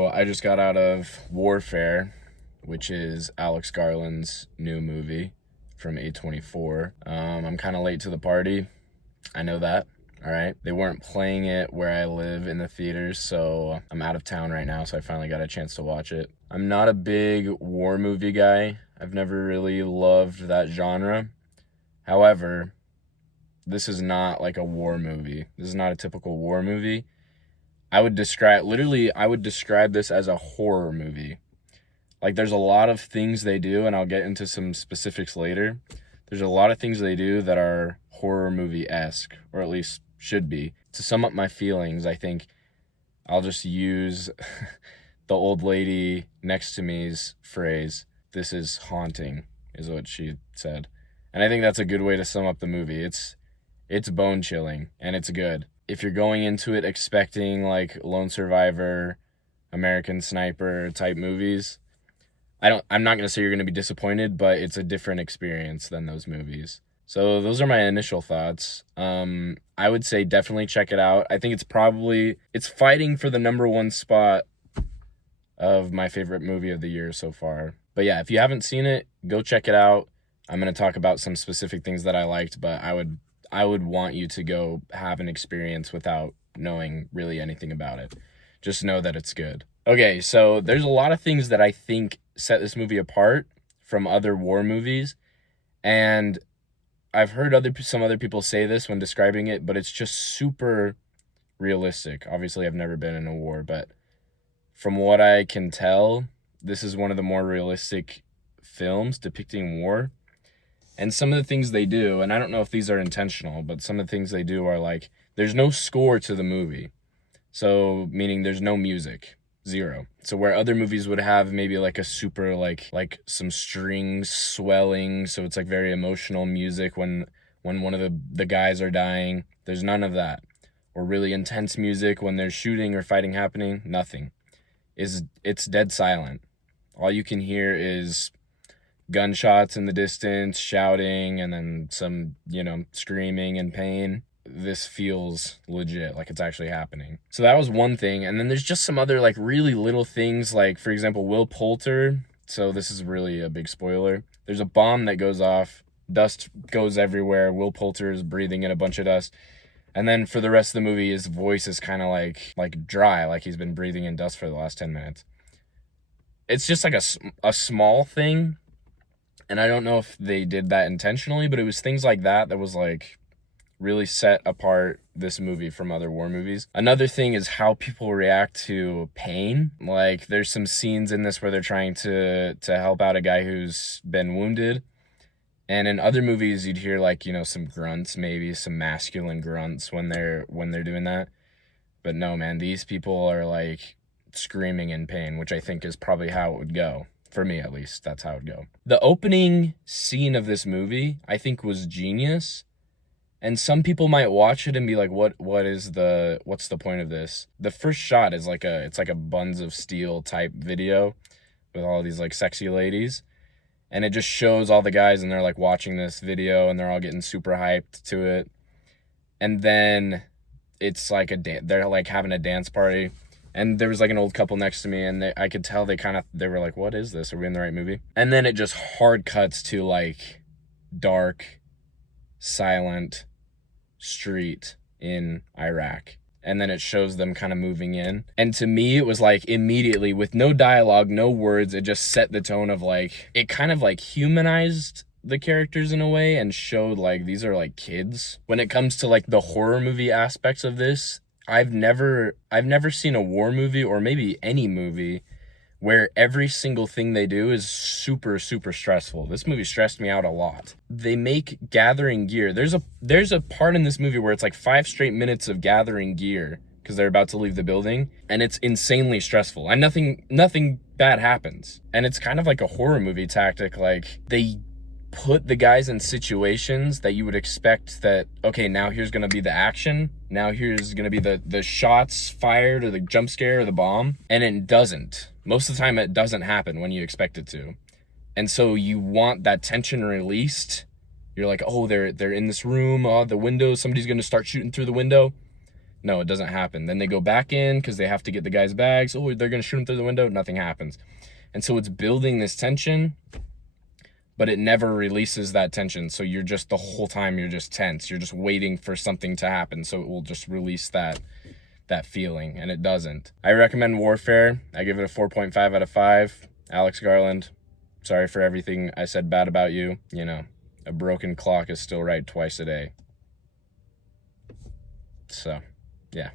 Well, I just got out of Warfare, which is Alex Garland's new movie from A24. I'm kind of late to the party. I know that. All right. They weren't playing it where I live in the theaters, so I'm out of town right now, so I finally got a chance to watch it. I'm not a big war movie guy. I've never really loved that genre. However, this is not like a war movie. This is not a typical war movie. I would describe this as a horror movie. Like, there's a lot of things they do, and I'll get into some specifics later. There's a lot of things they do that are horror movie-esque, or at least should be. To sum up my feelings, I think I'll just use the old lady next to me's phrase, "This is haunting," is what she said. And I think that's a good way to sum up the movie. It's bone-chilling, and it's good. If you're going into it expecting like Lone Survivor, American Sniper type movies, I'm not going to say you're going to be disappointed, but it's a different experience than those movies. So those are my initial thoughts. I would say definitely check it out. I think it's fighting for the number one spot of my favorite movie of the year so far. But yeah, if you haven't seen it, go check it out. I'm going to talk about some specific things that I liked, but I would want you to go have an experience without knowing really anything about it. Just know that it's good. Okay, so there's a lot of things that I think set this movie apart from other war movies, and I've heard some other people say this when describing it, but it's just super realistic. Obviously, I've never been in a war, but from what I can tell, this is one of the more realistic films depicting war. And some of the things they do, and I don't know if these are intentional, but some of the things they do are like, there's no score to the movie. So, meaning there's no music. Zero. So where other movies would have maybe like a super like some strings swelling, so it's like very emotional music when one of the guys are dying, there's none of that. Or really intense music when there's shooting or fighting happening, nothing. It's dead silent. All you can hear is gunshots in the distance, shouting, and then some, screaming and pain. This feels legit, like it's actually happening. So that was one thing. And then there's just some other like really little things, like for example, Will Poulter. So this is really a big spoiler. There's a bomb that goes off, dust goes everywhere. Will Poulter is breathing in a bunch of dust. And then for the rest of the movie, his voice is kind of like dry, like he's been breathing in dust for the last 10 minutes. It's just like a small thing. And I don't know if they did that intentionally, but it was things like that was like really set apart this movie from other war movies. Another thing is how people react to pain. Like there's some scenes in this where they're trying to help out a guy who's been wounded. And in other movies you'd hear like, some grunts, maybe some masculine grunts when they're doing that. But no, man, these people are like screaming in pain, which I think is probably how it would go. For me, at least, that's how it would go. The opening scene of this movie, I think, was genius. And some people might watch it and be like, what's the point of this? The first shot is it's like a Buns of Steel type video with all these like sexy ladies. And it just shows all the guys and they're like watching this video and they're all getting super hyped to it. And then it's like they're like having a dance party. And there was like an old couple next to me and I could tell they were like, what is this? Are we in the right movie? And then it just hard cuts to like dark, silent street in Iraq. And then it shows them kind of moving in. And to me, it was like immediately with no dialogue, no words, it just set the tone of like, it kind of like humanized the characters in a way and showed like these are like kids. When it comes to like the horror movie aspects of this, I've never seen a war movie or maybe any movie where every single thing they do is super, super stressful. This movie stressed me out a lot. They make gathering gear. There's a part in this movie where it's like 5 straight minutes of gathering gear because they're about to leave the building, and it's insanely stressful. And nothing bad happens. And it's kind of like a horror movie tactic. Like they put the guys in situations that you would expect that, okay, now here's going to be the action. Now here's going to be the shots fired or the jump scare or the bomb. And it doesn't. Most of the time it doesn't happen when you expect it to. And so you want that tension released. You're like, oh, they're in this room. Oh, the window, somebody's going to start shooting through the window. No, it doesn't happen. Then they go back in because they have to get the guy's bags. Oh, they're going to shoot him through the window. Nothing happens. And so it's building this tension, but it never releases that tension. So you're just, the whole time you're just tense. You're just waiting for something to happen. So it will just release that feeling, and it doesn't. I recommend Warfare. I give it a 4.5 out of 5. Alex Garland, sorry for everything I said bad about you. You know, a broken clock is still right twice a day. So, yeah.